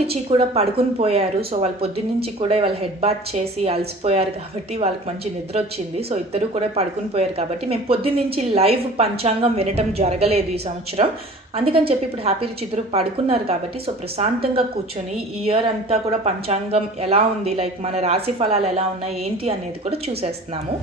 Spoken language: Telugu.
రిచి కూడా పడుకుని పోయారు. సో వాళ్ళు పొద్దున్నుంచి కూడా వాళ్ళు హెడ్ బాత్ చేసి అలసిపోయారు కాబట్టి వాళ్ళకి మంచి నిద్ర వచ్చింది. సో ఇద్దరు కూడా పడుకుని పోయారు కాబట్టి మేము పొద్దున్నుంచి లైవ్ పంచాంగం వినటం జరగలేదు ఈ సంవత్సరం. అందుకని చెప్పి ఇప్పుడు హ్యాపీ రిచ్ ఇద్దరు పడుకున్నారు కాబట్టి సో ప్రశాంతంగా కూర్చొని ఈ ఇయర్ అంతా కూడా పంచాంగం ఎలా ఉంది, లైక్ మన రాశి ఫలాలు ఎలా ఉన్నాయి ఏంటి అనేది కూడా చూసేస్తున్నాము.